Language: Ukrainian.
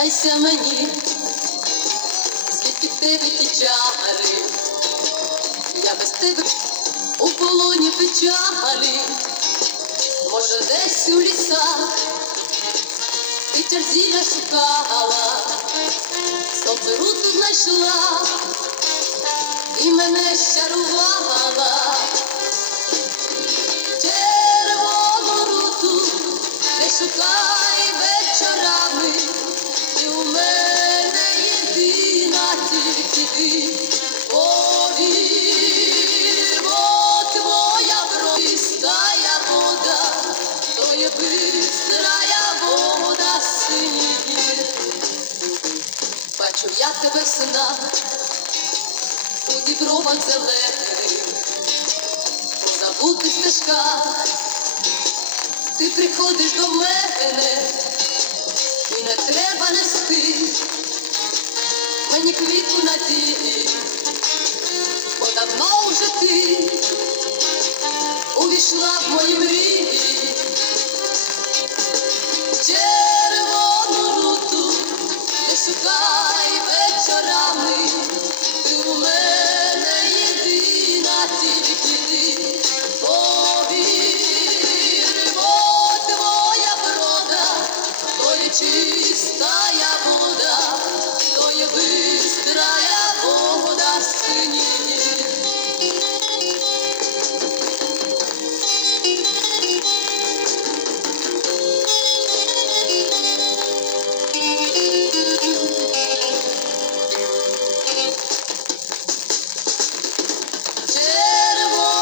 Признайся мені, звідки в тебе ті чари, я без тебе у полоні печалі, може десь у лісах ти черзіля шукала, сонце руту знайшла і мене щарувала. Тебе в снах, у дібровах зелених, по забутих стежках. Ти приходиш до мене, і не треба нести мені квітку надії, бо давно вже ти увійшла в мої мрії. está